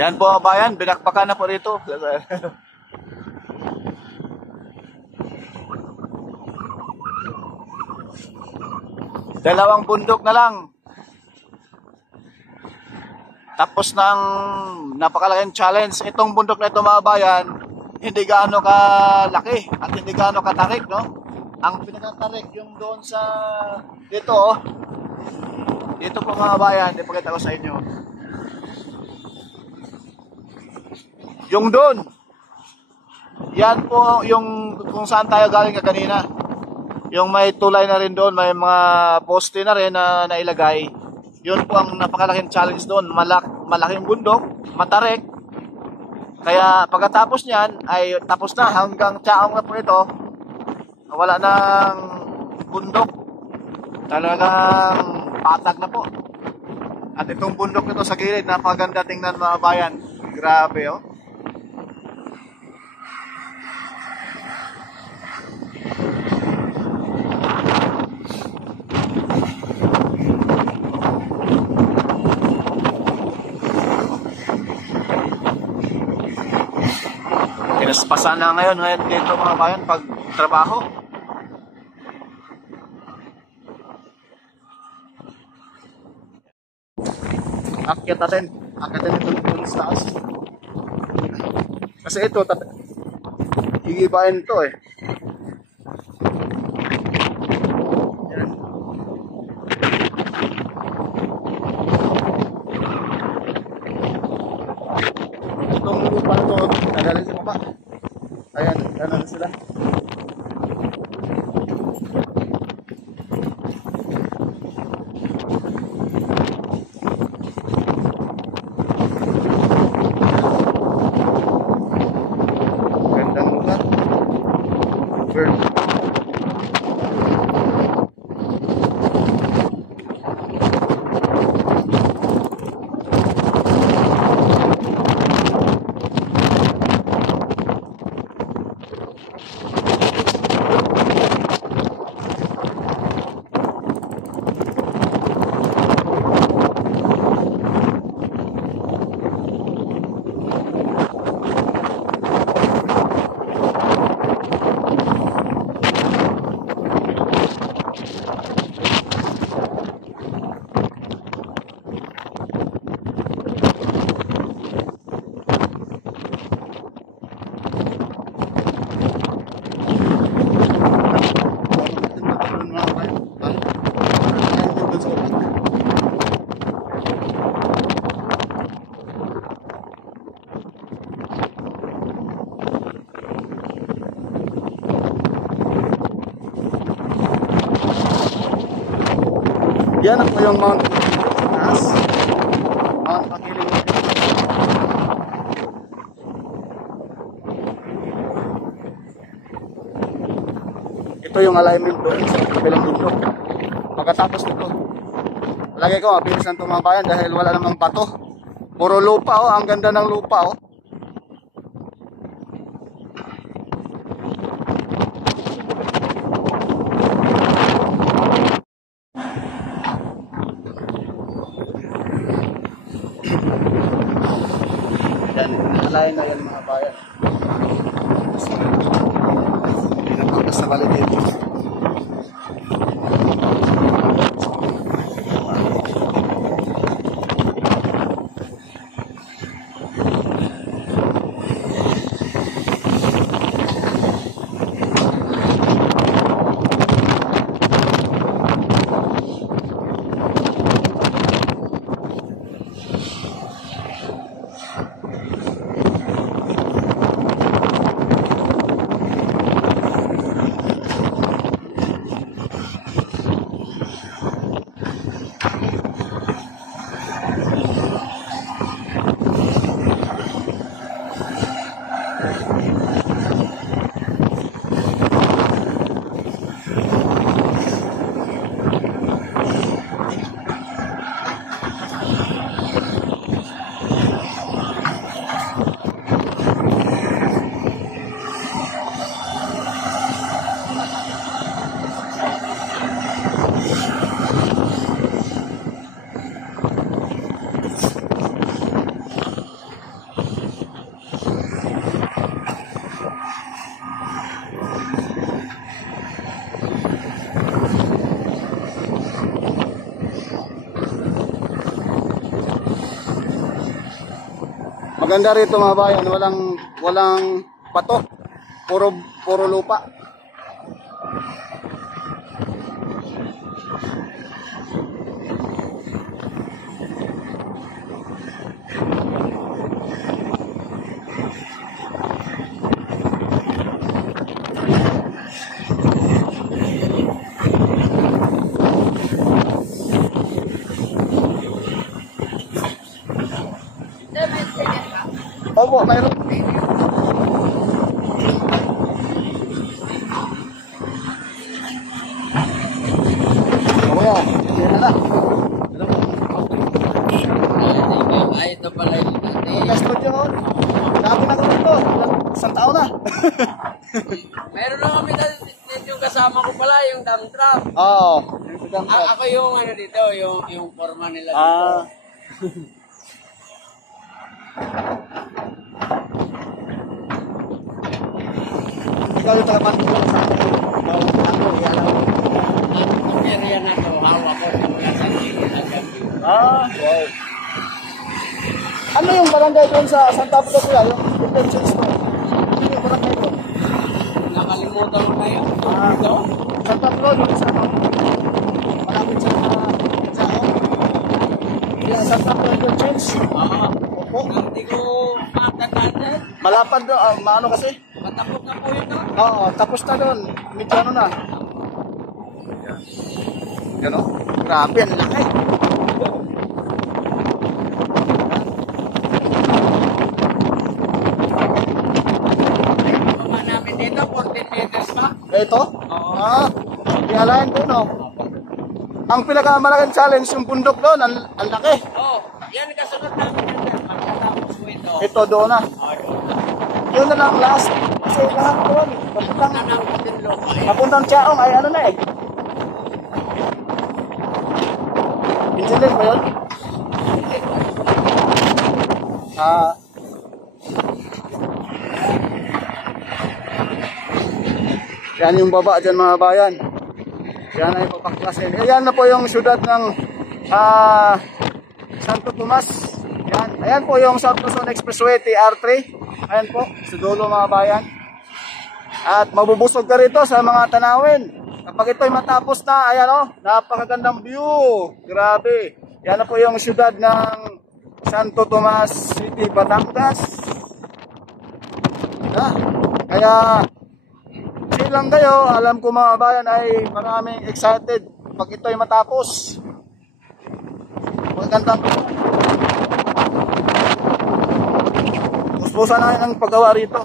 Yan po mga bayan, binakbakan na po dito. Dalawang bundok na lang. Tapos ng napakalaking challenge. Itong bundok na ito mga bayan, hindi gaano kalaki at hindi gaano katarik, no? Ang pinakatarik yung doon sa dito, oh. Dito po mga bayan, ipakita ko sa inyo. Yung doon. Yan po yung kung saan tayo galing kanina. Yung may tulay na rin doon, may mga poste na rin na nailagay. Yun po ang napakalaking challenge doon. Malaking bundok, matarik. Kaya pagkatapos niyan ay tapos na hanggang Chaong na po ito. Wala nang bundok. Talagang patag na po. At itong bundok nito sa gilid, napaganda tingnan mga bayan. Grabe, oh. Kinaspasan na ngayon dito mga bayan pag trabaho. Akyat natin ito dito sa taas. Kasi ito, gigibahin ito eh. Yan. Itong lupa ito, nagaling sa baba. Ayan, gano'n sila. Gandang lugar. Bird. Yan ako yung Mount Taas. Mount Pakiling. Ito yung alignment doon sa kabilang bundok. Pagkatapos nito, lagi ko mapilisan itong mga bayan dahil wala namang bato. Puro lupa, oh. Ang ganda ng lupa, oh. Nalayan na yan mga bayan. Pinapagkas na balik dito. Maganda rito mga bayan, walang bato. Puro lupa. Opo, mayroon. Kuya, yan na. Ay, ito pala yung dati. Gusto nyo, dami na ko dito. Isang taon na. Meron na kami yung kasama ko pala, yung dump truck. Oo. Ako yung ano dito, yung forma nila dito. Ah. Ikaw yung taga-Pantula sa akin. Ako, yan ako. Ang area na to, hawak ko simula sa Gigi. Ah, wow. Ano yung barangay doon sa Santa Fe kuya? Yung interchange mo? Ano yung barangay doon? Nakalimutan ko na yun. Ito? Santa Fe doon sa ano? Malapit sa yung Santa Fe interchange? Oo. Opo. Hindi ko matandaan na. Malapad doon, maano kasi? Matapos na po yun na. Oo, tapos na doon. Medyo ano na. Yan o. Grabe, ang laki. Baba namin dito, 14 meters pa. Ito? Oo. Ah, ialayan doon o. Ang pinakamalaking challenge yung bundok doon, ang laki. Oo. Yan, kasunod namin yan. Magkatapos ko ito. Ito doon na. Oo, doon na. Yun na lang last. Kasi lahat doon. Punta na ng Putinloka. Papuntang Tiaong ay ano na eh. Insulin ba yun? Ah. Yan yung baba dyan mga bayan. Yan ay papaklasin. Ayan na po yung syudad ng Santo Tomas. Yan. Ayan po yung South Luzon Expressway TR3. Ayan po, sa dulo mga bayan. At mabubusog ka rito sa mga tanawin. Kapag ito'y matapos na, ayan o, napakagandang view. Grabe. Yan na po yung syudad ng Santo Tomas City, Batangas. Kaya, chill lang kayo. Alam ko mga bayan ay maraming excited pag ito'y matapos. Magandang puspusan na ang paggawa rito.